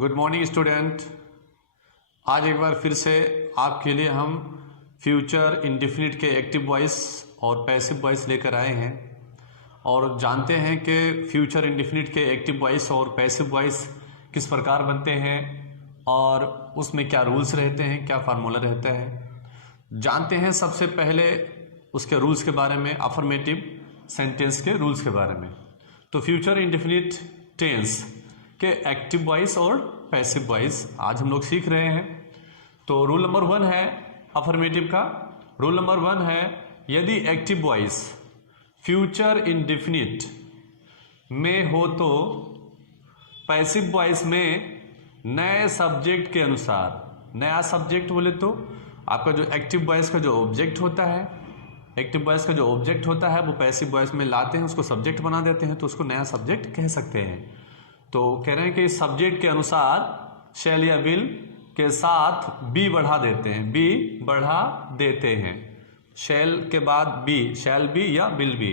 Good morning student. आज एक बार फिर से आपके लिए हम फ्यूचर इंडेफिनिट के एक्टिव वॉइस और पैसिव वॉइस लेकर आए हैं और जानते हैं कि फ्यूचर इंडेफिनिट के एक्टिव वॉइस और पैसिव वॉइस किस प्रकार बनते हैं और उसमें क्या रूल्स रहते हैं, क्या फार्मूला रहता है। जानते हैं सबसे पहले उसके रूल्स के बारे में, अफर्मेटिव सेंटेंस के रूल्स के बारे में। तो फ्यूचर इंडेफिनिट टेंस के एक्टिव वॉइस और पैसिव वॉइस आज हम लोग सीख रहे हैं। तो रूल नंबर 1 है अफर्मेटिव का। रूल नंबर 1 है, यदि एक्टिव वॉइस फ्यूचर इंडेफिनिट में हो तो पैसिव वॉइस में नए सब्जेक्ट के अनुसार, नया सब्जेक्ट बोले तो आपका जो एक्टिव वॉइस का जो ऑब्जेक्ट होता है, एक्टिव वॉइस का जो ऑब्जेक्ट होता है वो पैसिव वॉइस में लाते हैं, उसको सब्जेक्ट बना देते हैं, तो उसको नया सब्जेक्ट कह सकते हैं। तो कह रहे हैं कि सब्जेक्ट के अनुसार शैल या विल के साथ बी बढ़ा देते हैं, बी बढ़ा देते हैं। शैल के बाद बी, शैल बी या विल बी।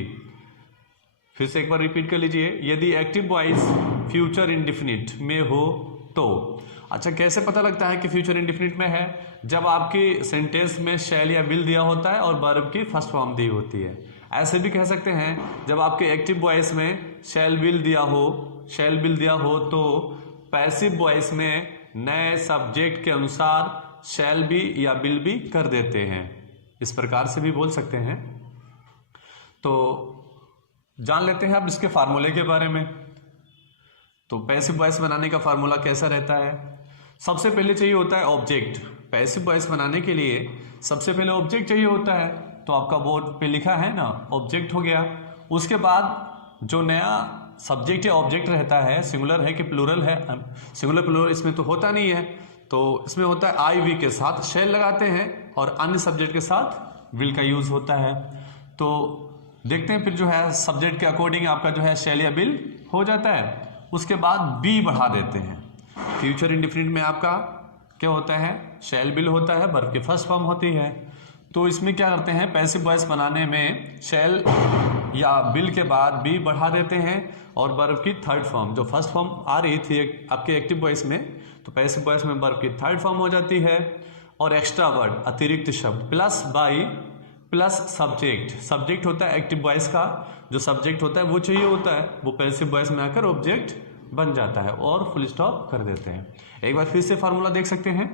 फिर से एक बार रिपीट कर लीजिए, यदि एक्टिव वॉइस फ्यूचर इंडेफिनिट में हो तो। अच्छा, कैसे पता लगता है कि फ्यूचर इंडेफिनिट में है? जब आपकी सेंटेंस में शैल या विल दिया होता है और वर्ब की फर्स्ट फॉर्म दी होती है। ऐसे भी कह सकते हैं, जब आपके एक्टिव वॉइस में शैल विल दिया हो, शैल विल दिया हो तो पैसिव वॉइस में नए सब्जेक्ट के अनुसार शैल बी या विल बी कर देते हैं। इस प्रकार से भी बोल सकते हैं। तो जान लेते हैं अब इसके फार्मूले के बारे में। तो पैसिव वॉइस बनाने का फार्मूला कैसा रहता है? सबसे पहले चाहिए होता है ऑब्जेक्ट। पैसिव वॉइस बनाने के लिए सबसे पहले ऑब्जेक्ट चाहिए होता है। तो आपका बोर्ड पे लिखा है ना, ऑब्जेक्ट हो गया। उसके बाद जो नया सब्जेक्ट या ऑब्जेक्ट रहता है, सिंगुलर है कि प्लूरल है, सिंगुलर प्लूरल इसमें तो होता नहीं है, तो इसमें होता है आई वी के साथ शैल लगाते हैं और अन्य सब्जेक्ट के साथ विल का यूज होता है। तो देखते हैं फिर जो है सब्जेक्ट के अकॉर्डिंग आपका जो है शैल या विल हो जाता है। उसके बाद बी बढ़ा देते हैं। फ्यूचर इंडेफिनिट में आपका क्या होता है? शैल विल होता है, वर्ब की फर्स्ट फॉर्म होती है। तो इसमें क्या करते हैं, पैसिव वॉइस बनाने में शैल या विल के बाद बी बढ़ा देते हैं और वर्ब की थर्ड फॉर्म, जो फर्स्ट फॉर्म आ रही थी आपके एक्टिव वॉइस में, तो पैसिव वॉइस में वर्ब की थर्ड फॉर्म हो जाती है। और एक्स्ट्रा वर्ड, अतिरिक्त शब्द, plus by plus subject. Subject होता है एक्टिव वॉइस का, जो सब्जेक्ट होता है वो चाहिए होता है, वो पैसिव वॉइस में आकर ऑब्जेक्ट बन जाता है और फुल स्टॉप कर देते हैं। एक बार फिर से फार्मूला देख सकते हैं,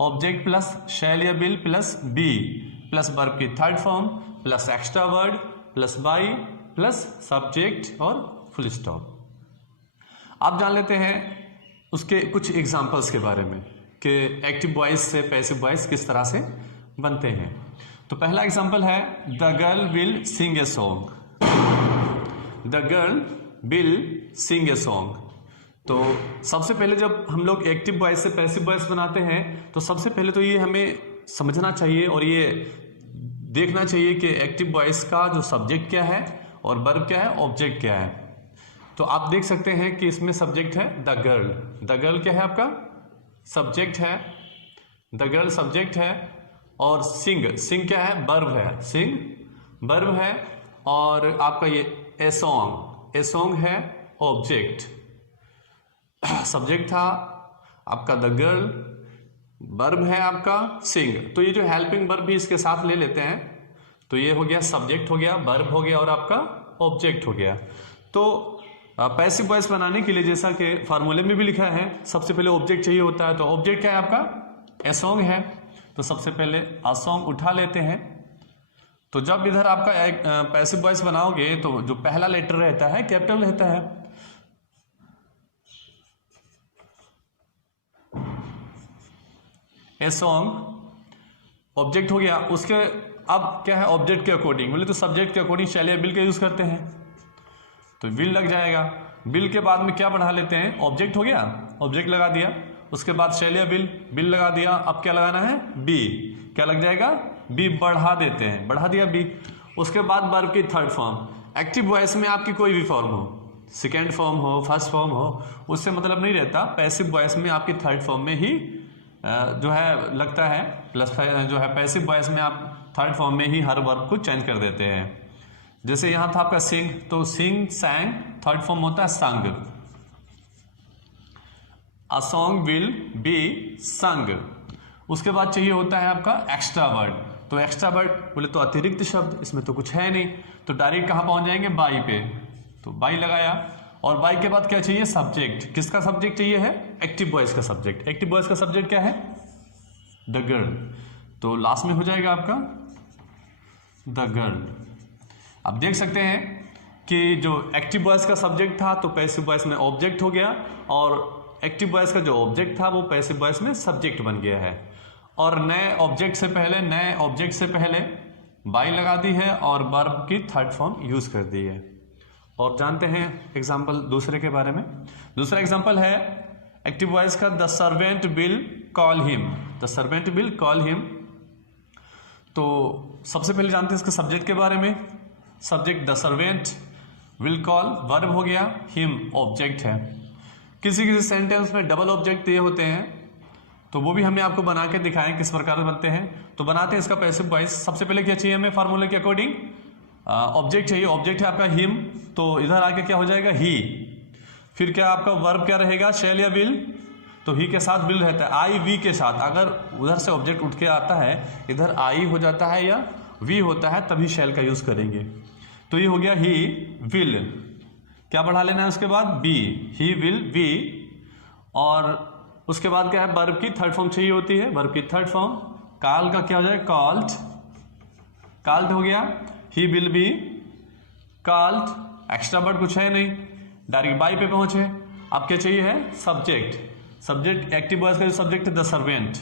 ऑब्जेक्ट प्लस शैल या will plus be plus verb की third form plus extra word plus by plus subject और फुल स्टॉप। आप जान लेते हैं उसके कुछ एग्जांपल्स के बारे में कि एक्टिव वॉइस से पैसिव वॉइस किस तरह से बनते हैं। तो पहला एग्जांपल है, the girl will sing a song. The girl will sing a song. तो सबसे पहले जब हम लोग एक्टिव वॉइस से पैसिव वॉइस बनाते हैं तो सबसे पहले तो ये हमें समझना चाहिए और ये देखना चाहिए कि एक्टिव वॉइस का जो सब्जेक्ट क्या है और वर्ब क्या है, ऑब्जेक्ट क्या है। तो आप देख सकते हैं कि इसमें सब्जेक्ट है द गर्ल। द गर्ल क्या है? आपका सब्जेक्ट है। द गर्ल सब्जेक्ट है और सिंग, सिंग क्या है? वर्ब है। सिंग वर्ब है और आपका ये ए सॉन्ग, ए सॉन्ग है ऑब्जेक्ट। सब्जेक्ट था आपका द गर्ल, वर्ब है आपका सिंग। तो ये जो हेल्पिंग वर्ब भी इसके साथ ले लेते हैं, तो ये हो गया सब्जेक्ट हो गया, वर्ब हो गया और आपका ऑब्जेक्ट हो गया। तो पैसिव वॉइस बनाने के लिए जैसा कि फार्मूले में भी लिखा है, सबसे पहले ऑब्जेक्ट चाहिए होता है। तो ऑब्जेक्ट क्या है आपका? ए सॉन्ग है। तो सबसे पहले अ सॉन्ग उठा लेते हैं। तो जब इधर आपका एक पैसिव वॉइस बनाओगे तो जो पहला लेटर रहता है कैपिटल रहता है। ए सॉन्ग ऑब्जेक्ट हो गया। उसके अब क्या है, ऑब्जेक्ट के अकॉर्डिंग बोले तो सब्जेक्ट के अकॉर्डिंग शैल या विल का यूज करते हैं, तो विल लग जाएगा। विल के बाद में क्या बढ़ा लेते हैं? ऑब्जेक्ट हो गया, ऑब्जेक्ट लगा दिया। उसके बाद शैल या विल, विल लगा दिया। अब क्या लगाना है? बी। क्या लग जाएगा? बी बढ़ा देते हैं, बढ़ा दिया बी। उसके बाद वर्ब की थर्ड फॉर्म। एक्टिव वॉइस में आपकी कोई भी फॉर्म हो, सेकेंड फॉर्म हो, फर्स्ट फॉर्म हो, उससे मतलब नहीं रहता। पैसिव वॉइस में आपकी थर्ड फॉर्म में ही जो है लगता है, प्लस जो है पैसिव वॉइस में आप थर्ड फॉर्म में ही हर वर्ब को चेंज कर देते हैं। जैसे यहां था आपका सिंग, तो सिंग सैंग, थर्ड फॉर्म होता है संग। अ सॉन्ग विल बी संग। उसके बाद चाहिए होता है आपका एक्स्ट्रा वर्ड। तो एक्स्ट्रा वर्ड बोले तो अतिरिक्त शब्द, इसमें तो कुछ है नहीं, तो डायरेक्ट कहाँ पहुंच जाएंगे, बाई पे। तो बाई लगाया, और बाई के बाद क्या चाहिए, सब्जेक्ट। किसका सब्जेक्ट चाहिए है, एक्टिव वॉइस का सब्जेक्ट। एक्टिव वॉइस का सब्जेक्ट क्या है, द गर्ल। तो लास्ट में हो जाएगा आपका द गर्ल। अब देख सकते हैं कि जो एक्टिव वॉइस का सब्जेक्ट था तो पैसिव वॉइस में ऑब्जेक्ट हो गया, और एक्टिव वॉइस का जो ऑब्जेक्ट था वो पैसिव वॉइस में सब्जेक्ट बन गया है। और नए ऑब्जेक्ट से पहले बाई लगा दी है और वर्ब की थर्ड फॉर्म यूज कर दी है। और जानते हैं एग्जाम्पल दूसरे के बारे में। दूसरा एग्जाम्पल है एक्टिव वॉइस का, the servant will call him. The servant will call him. तो सबसे पहले जानते हैं इसके सब्जेक्ट के बारे में। Subject the servant, will call verb हो गया, हिम ऑब्जेक्ट है। किसी सेंटेंस में डबल ऑब्जेक्ट दिए होते हैं तो वो भी हमने आपको बना के दिखाएं किस प्रकार बनते हैं। तो बनाते हैं इसका पैसिव वॉइस। सबसे पहले क्या चाहिए हमें, फार्मूले के अकॉर्डिंग ऑब्जेक्ट चाहिए। ऑब्जेक्ट है आपका हिम, तो इधर आके क्या हो जाएगा, ही। फिर क्या आपका वर्ब क्या रहेगा, शैल या विल। तो ही के साथ विल रहता है, आई वी के साथ। अगर उधर से ऑब्जेक्ट उठ के आता है, इधर आई हो जाता है या वी होता है, तभी शैल का यूज करेंगे। तो ये हो गया ही विल। क्या बढ़ा लेना है उसके बाद, बी, ही विल बी। और उसके बाद क्या है, वर्ब की थर्ड फॉर्म चाहिए होती है। वर्ब की थर्ड फॉर्म, कॉल का क्या हो जाएगा, कॉल्ड। कॉल्ड हो गया, he will be called. Extra word कुछ है नहीं, डायरेक्ट बाई पे पहुंचे। अब क्या चाहिए है, सब्जेक्ट। सब्जेक्ट एक्टिव वॉइस का जो सब्जेक्ट है the servant,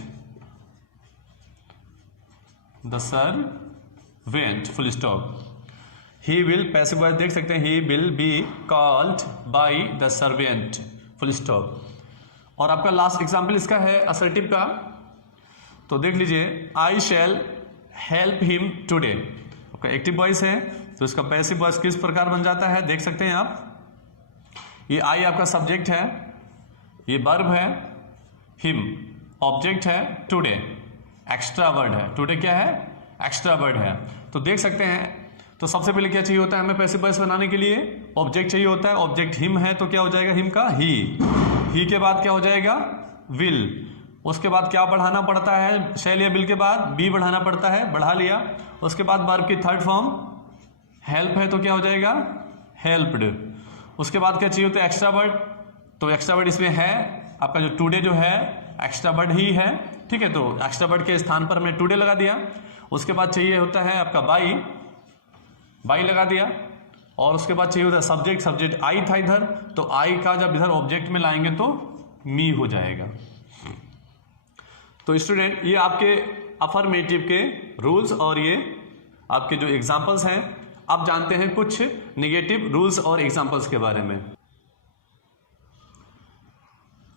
the servant full stop. He will passive voice देख सकते हैं, he will be called by the servant full stop. और आपका लास्ट एग्जाम्पल इसका है असर्टिव का। तो देख लीजिए, आई शैल हेल्प हिम टुडे। आपका एक्टिव वॉइस है तो इसका पैसिव वॉइस किस प्रकार बन जाता है, देख सकते हैं आप। ये आई आपका सब्जेक्ट है, ये वर्ब है, हिम ऑब्जेक्ट है, टुडे एक्स्ट्रा वर्ड है। टुडे क्या है, एक्स्ट्रा वर्ड है। तो देख सकते हैं, तो सबसे पहले क्या चाहिए होता है हमें पैसिव वॉइस बनाने के लिए, ऑब्जेक्ट चाहिए होता है। ऑब्जेक्ट हिम है तो क्या हो जाएगा, हिम का ही के बाद क्या हो जाएगा, विल। उसके बाद क्या बढ़ाना पड़ता है, शैल या विल के बाद बी बढ़ाना पड़ता है, बढ़ा लिया। उसके बाद वर्ब की थर्ड फॉर्म हेल्प है तो क्या हो जाएगा, हेल्प्ड। उसके बाद क्या चाहिए होता है, एक्स्ट्रा वर्ड। तो एक्स्ट्रा वर्ड इसमें है आपका, जो टुडे जो है एक्स्ट्रा वर्ड ही है, ठीक है। तो एक्स्ट्रा वर्ड के स्थान पर हमने टुडे लगा दिया। उसके बाद चाहिए होता है आपका बाई लगा दिया। और उसके बाद चाहिए होता है सब्जेक्ट। सब्जेक्ट आई था इधर, तो आई का जब इधर ऑब्जेक्ट में लाएंगे तो मी हो जाएगा। तो स्टूडेंट, ये आपके अफर्मेटिव के रूल्स और ये आपके जो एग्जांपल्स हैं। अब जानते हैं कुछ नेगेटिव रूल्स और एग्जांपल्स के बारे में।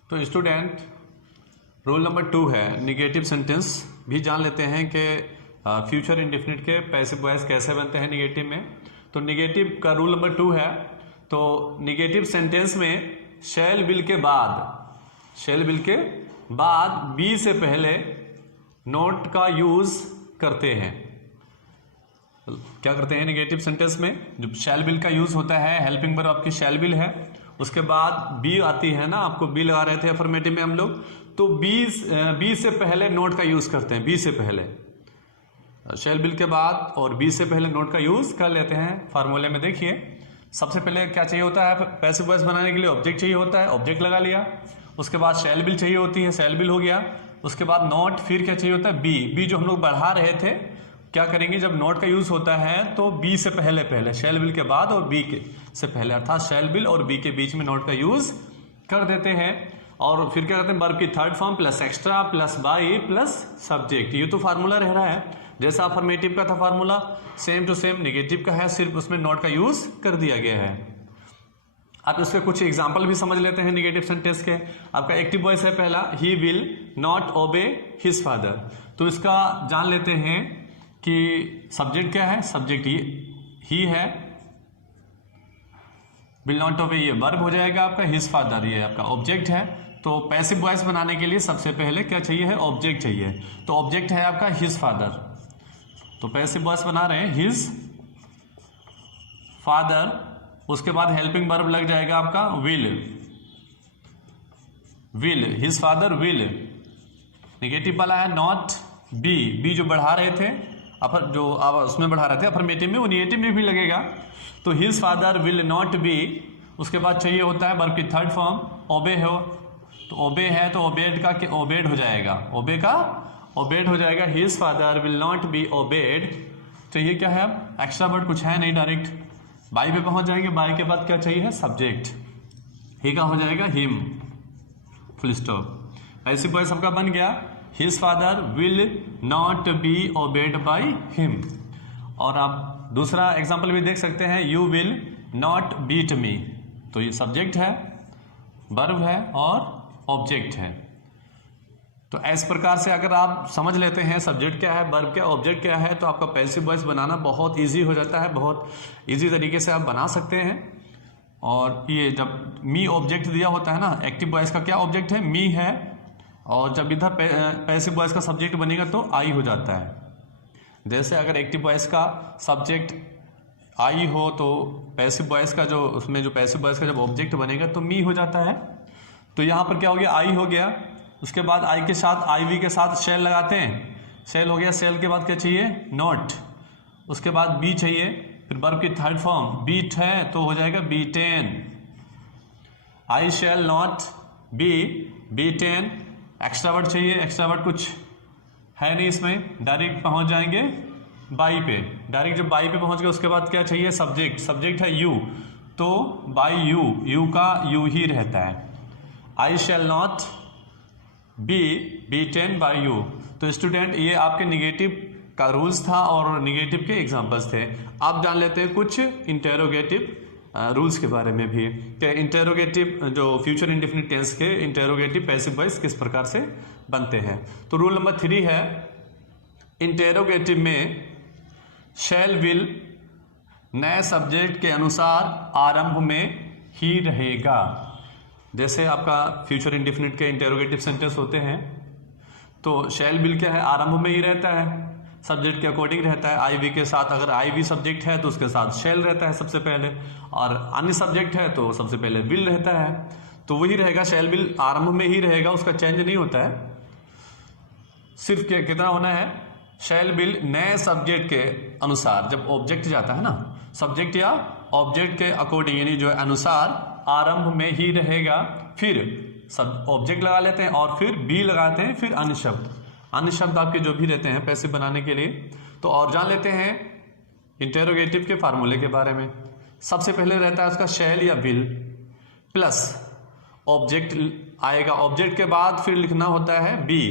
तो स्टूडेंट, रूल नंबर 2 है नेगेटिव सेंटेंस। भी जान लेते हैं कि फ्यूचर इंडेफिनिट के पैसिव वॉइस कैसे बनते हैं नेगेटिव में। तो नेगेटिव का रूल नंबर 2 है। तो नेगेटिव सेंटेंस में शैल विल के बाद बी से पहले नोट का यूज करते हैं। क्या करते हैं नेगेटिव सेंटेंस में, जो शैल विल का यूज होता है, हेल्पिंग वर्ब आपकी शैल विल है, उसके बाद बी आती है ना, आपको बी लगा रहे थे अफर्मेटिव में हम लोग। तो बी से पहले नोट का यूज करते हैं। बी से पहले शैल विल के बाद और बी से पहले नोट का यूज कर लेते हैं। फार्मूले में देखिए, सबसे पहले क्या चाहिए होता है, पैसिव वॉइस बनाने के लिए ऑब्जेक्ट चाहिए होता है, ऑब्जेक्ट लगा लिया। उसके बाद शैल विल चाहिए होती है, शैल विल हो गया। उसके बाद नोट, फिर क्या चाहिए होता है, बी जो हम लोग बढ़ा रहे थे। क्या करेंगे, जब नोट का यूज होता है तो बी से पहले शैल विल के बाद और बी के से पहले, अर्थात शैल विल और बी के बीच में नोट का यूज कर देते हैं। और फिर क्या करते हैं, वर्ब की third form plus extra plus by plus subject. ये तो फार्मूला रह रहा है, जैसा अफर्मेटिव का था formula, same to same negative का है, सिर्फ उसमें नॉट का यूज कर दिया गया है। अब इसके कुछ एग्जांपल भी समझ लेते हैं नेगेटिव सेंटेंस के। आपका एक्टिव वॉइस है पहला, he will not obey his father. तो इसका जान लेते हैं कि सब्जेक्ट क्या है, सब्जेक्ट ही है, विल नॉट ओबे ये वर्ब हो जाएगा आपका, हिज फादर ये आपका ऑब्जेक्ट है। तो पैसिव वॉइस बनाने के लिए सबसे पहले क्या चाहिए है, ऑब्जेक्ट चाहिए। तो ऑब्जेक्ट है आपका हिज फादर, तो पैसिव वॉइस बना रहे हैं हिज फादर। उसके बाद हेल्पिंग वर्ब लग जाएगा आपका will, will, his father will, negative वाला है नॉट बी, बी जो बढ़ा रहे थे अपर, जो आप उसमें बढ़ा रहे थे अफर्मेटिव में, वो निगेटिव में भी लगेगा। तो his father will not be, उसके बाद चाहिए होता है वर्ब की थर्ड फॉर्म ओबे हो, तो ओबे है तो ओबेड का ओबेड हो जाएगा, ओबे का ओबेड हो जाएगा। His father will not be obeyed, चाहिए क्या है अब एक्स्ट्रा वर्ड कुछ है नहीं, डायरेक्ट बाई पे पहुंच जाएंगे। बाई के बाद क्या चाहिए है सब्जेक्ट, ही का हो जाएगा हिम, फुल स्टॉप। ऐसी बॉय सबका बन गया, his father will not be obeyed by him. और आप दूसरा एग्जाम्पल भी देख सकते हैं, you will not beat me, तो ये सब्जेक्ट है, वर्ब है और ऑब्जेक्ट है। तो इस प्रकार से अगर आप समझ लेते हैं सब्जेक्ट क्या है, वर्ब क्या, ऑब्जेक्ट क्या है, तो आपका पैसिव वॉइस बनाना बहुत इजी हो जाता है, बहुत इजी तरीके से आप बना सकते हैं। और ये जब मी ऑब्जेक्ट दिया होता है ना, एक्टिव वॉइस का क्या ऑब्जेक्ट है, मी है, और जब इधर पैसिव वॉइस का सब्जेक्ट बनेगा तो आई हो जाता है। जैसे अगर एक्टिव वॉइस का सब्जेक्ट आई हो तो पैसिव वॉइस का जो उसमें जो पैसिव वॉइस का जब ऑब्जेक्ट बनेगा तो मी हो जाता है। तो यहाँ पर क्या हो गया, आई हो गया, उसके बाद आई के साथ आई वी के साथ शेल लगाते हैं, शेल हो गया, शेल के बाद क्या चाहिए नॉट, उसके बाद बी चाहिए, फिर वर्ब की थर्ड फॉर्म बीट है तो हो जाएगा beaten, I shall not be beaten. Extra word चाहिए, एक्स्ट्रा वर्ड कुछ है नहीं इसमें, डायरेक्ट पहुंच जाएंगे बाई पे, डायरेक्ट जब बाई पे पहुंच गए उसके बाद क्या चाहिए सब्जेक्ट, सब्जेक्ट है यू, तो बाई यू, यू का यू ही रहता है। I shall not be beaten by you. तो स्टूडेंट ये आपके निगेटिव का रूल्स था और निगेटिव के एग्जांपल्स थे। आप जान लेते हैं कुछ इंटेरोगेटिव रूल्स के बारे में भी, कि इंटेरोगेटिव जो फ्यूचर इंडेफिनिट टेंस के इंटेरोगेटिव पैसिव वॉइस किस प्रकार से बनते हैं। तो रूल नंबर 3 है, इंटेरोगेटिव में शैल विल नए सब्जेक्ट के अनुसार आरंभ में ही रहेगा। जैसे आपका फ्यूचर इंडेफिनिट के इंटेरोगेटिव सेंटेंस होते हैं तो शैल विल क्या है, आरंभ में ही रहता है, सब्जेक्ट के अकॉर्डिंग रहता है। आई वी के साथ अगर आई वी सब्जेक्ट है तो उसके साथ शैल रहता है सबसे पहले, और अन्य सब्जेक्ट है तो सबसे पहले विल रहता है, तो वही रहेगा, शैल विल आरंभ में ही रहेगा, उसका चेंज नहीं होता है। सिर्फ कितना होना है, शैल विल नए सब्जेक्ट के अनुसार, जब ऑब्जेक्ट जाता है ना, सब्जेक्ट या ऑब्जेक्ट के अकॉर्डिंग यानी जो अनुसार आरंभ में ही रहेगा, फिर सब ऑब्जेक्ट लगा लेते हैं और फिर बी लगाते हैं, फिर अन्य शब्द, अन्य शब्द आपके जो भी रहते हैं पैसिव बनाने के लिए। तो और जान लेते हैं इंटेरोगेटिव के फार्मूले के बारे में। सबसे पहले रहता है उसका शैल या विल प्लस ऑब्जेक्ट आएगा, ऑब्जेक्ट के बाद फिर लिखना होता है be,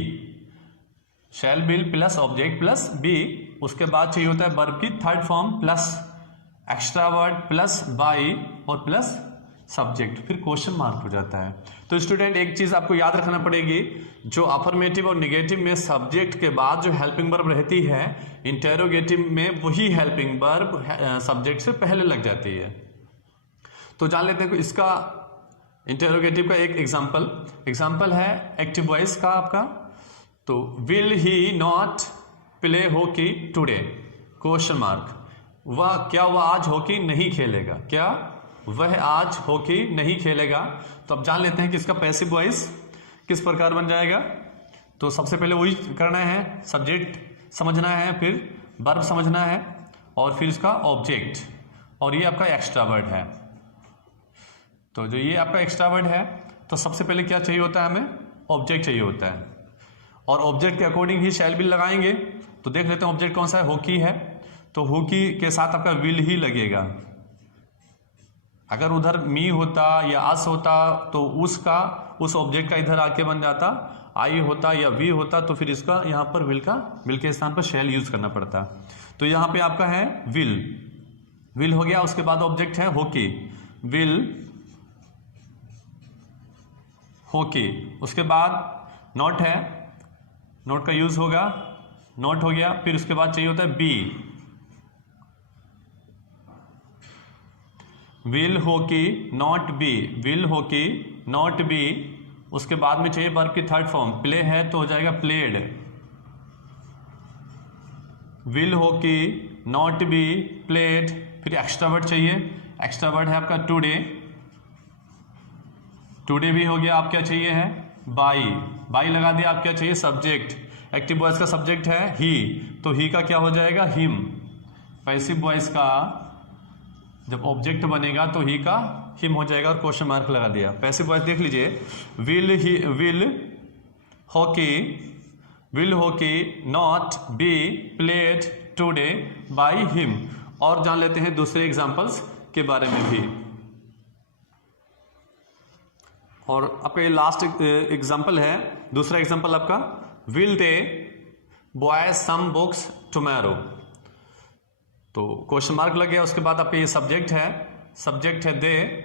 shall will plus object plus be, उसके बाद चाहिए होता है वर्ब की third form plus extra word plus by और प्लस सब्जेक्ट, फिर क्वेश्चन मार्क हो जाता है। तो स्टूडेंट एक चीज आपको याद रखना पड़ेगी, जो अफर्मेटिव और नेगेटिव में सब्जेक्ट के बाद जो हेल्पिंग वर्ब रहती है, इंटेरोगेटिव में वही हेल्पिंग वर्ब सब्जेक्ट से पहले लग जाती है। तो जान लेते हैं इसका इंटेरोगेटिव का एक एग्जाम्पल है एक्टिव वॉइस का आपका। तो will he not play hockey today, question mark, वह क्या वह आज हॉकी नहीं खेलेगा, क्या वह आज हॉकी नहीं खेलेगा। तो अब जान लेते हैं कि इसका पैसिव वॉइस किस प्रकार बन जाएगा। तो सबसे पहले वही करना है, सब्जेक्ट समझना है, फिर वर्ब समझना है और फिर इसका ऑब्जेक्ट, और ये आपका एक्स्ट्रा वर्ड है। तो जो ये आपका एक्स्ट्रा वर्ड है तो सबसे पहले क्या चाहिए होता है, हमें ऑब्जेक्ट चाहिए होता है, और ऑब्जेक्ट के अकॉर्डिंग ही शैल विल लगाएंगे। तो देख लेते हैं ऑब्जेक्ट कौन सा है, हॉकी है, तो हॉकी के साथ आपका विल ही लगेगा। अगर उधर मी होता या अस होता तो उसका उस ऑब्जेक्ट का इधर आके बन जाता, आई होता या वी होता तो फिर इसका यहाँ पर विल के स्थान पर शैल यूज करना पड़ता। तो यहाँ पे आपका है विल हो गया, उसके बाद ऑब्जेक्ट है हॉकी, विल हॉकी, उसके बाद नॉट है, नॉट का यूज होगा, नॉट हो गया, फिर उसके बाद चाहिए होता है be, will hockey not be, will hockey not be, उसके बाद में चाहिए वर्ब की थर्ड फॉर्म, प्ले है तो हो जाएगा played, will hockey not be played, फिर एक्स्ट्रा वर्ड चाहिए, एक्स्ट्रा वर्ड है आपका टुडे, टुडे भी हो गया, आप क्या चाहिए है बाई, बाई लगा दिया, आप क्या चाहिए सब्जेक्ट, एक्टिव वॉइस का सब्जेक्ट है ही, तो ही का क्या हो जाएगा हिम। पैसिव वॉइस का जब ऑब्जेक्ट बनेगा तो ही का हिम हो जाएगा और क्वेश्चन मार्क लगा दिया। पैसिव वॉइस देख लीजिए, will hockey not be played today by him. और जान लेते हैं दूसरे एग्जांपल्स के बारे में भी। और आपका ये लास्ट एग्जांपल है, दूसरा एग्जांपल आपका, will they buy some books tomorrow. तो क्वेश्चन मार्क लग गया, उसके बाद आपका ये सब्जेक्ट है दे,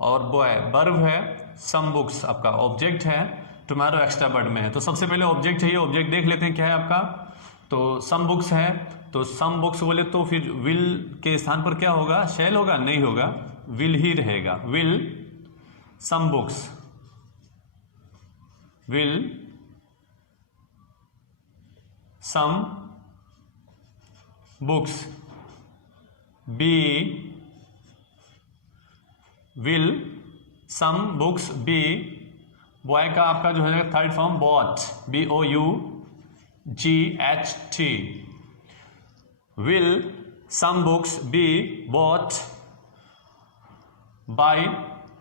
और बॉय वर्ब है, सम बुक्स आपका ऑब्जेक्ट है, टुमारो एक्स्ट्रा वर्ड में है। तो सबसे पहले ऑब्जेक्ट चाहिए, ऑब्जेक्ट देख लेते हैं क्या है आपका। तो सम बुक्स है, तो सम बुक्स बोले तो फिर विल के स्थान पर क्या होगा, शैल होगा, नहीं होगा, विल ही रहेगा। Will some books, will some books be, will some books be, buy का आपका जो है third form bought, BOUGHT, will some books be bought by,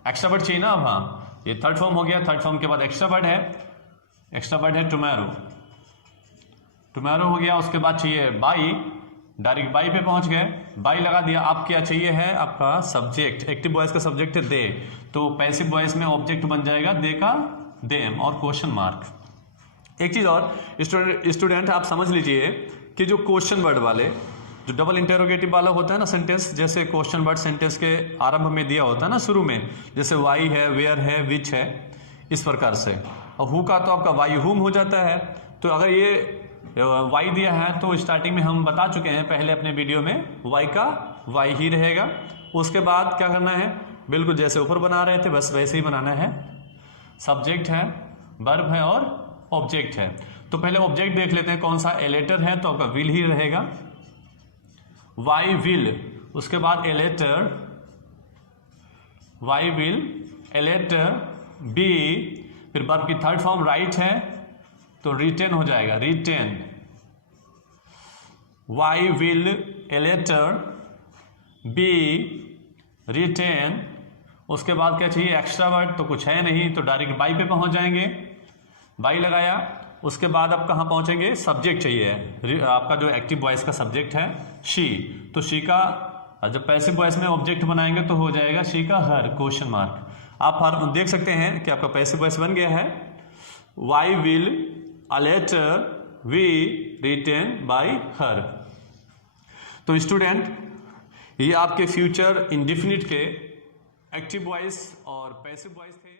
extra word चाहिए ना अब, हाँ ये थर्ड फॉर्म हो गया, थर्ड फॉर्म के बाद एक्स्ट्रा वर्ड है टुमारो, टुमारो हो गया, उसके बाद चाहिए बाई, डायरेक्ट बाई पे पहुंच गए, बाई लगा दिया। आप क्या चाहिए है आपका सब्जेक्ट, एक्टिव वॉइस का सब्जेक्ट है दे, तो पैसिव वॉइस में ऑब्जेक्ट बन जाएगा दे का देम और क्वेश्चन मार्क। एक चीज और स्टूडेंट आप समझ लीजिए कि जो क्वेश्चन वर्ड वाले, जो डबल इंटेरोगेटिव वाला होता है ना सेंटेंस, जैसे क्वेश्चन वर्ड सेंटेंस के आरंभ में दिया होता है ना शुरू में, जैसे वाई है, वेयर है, विच है, इस प्रकार से। और हु का तो आपका वाई हुम हो जाता है। तो अगर ये वाई दिया है तो स्टार्टिंग में हम बता चुके हैं पहले अपने वीडियो में, वाई का वाई ही रहेगा। उसके बाद क्या करना है, बिल्कुल जैसे ऊपर बना रहे थे बस वैसे ही बनाना है, सब्जेक्ट है, वर्ब है और ऑब्जेक्ट है। तो पहले ऑब्जेक्ट देख लेते हैं कौन सा, एलेटर है तो आपका विल ही रहेगा, वाई विल, उसके बाद a letter, Y will a letter be, फिर वर्ब की थर्ड फॉर्म राइट है तो रिटेन हो जाएगा, written, Y will a letter be written. उसके बाद क्या चाहिए एक्स्ट्रा वर्ड, तो कुछ है नहीं तो डायरेक्ट बाई पे पहुंच जाएंगे, बाई लगाया। उसके बाद आप कहाँ पहुंचेंगे, सब्जेक्ट चाहिए, आपका जो एक्टिव वॉइस का सब्जेक्ट है शी, तो शी का जब पैसिव वॉइस में ऑब्जेक्ट बनाएंगे तो हो जाएगा शी का हर, क्वेश्चन मार्क। आप देख सकते हैं कि आपका पैसिव वॉइस बन गया है, why will a letter be written by her. तो स्टूडेंट ये आपके फ्यूचर इंडेफिनिट के एक्टिव वॉइस और पैसिव वॉइस थे।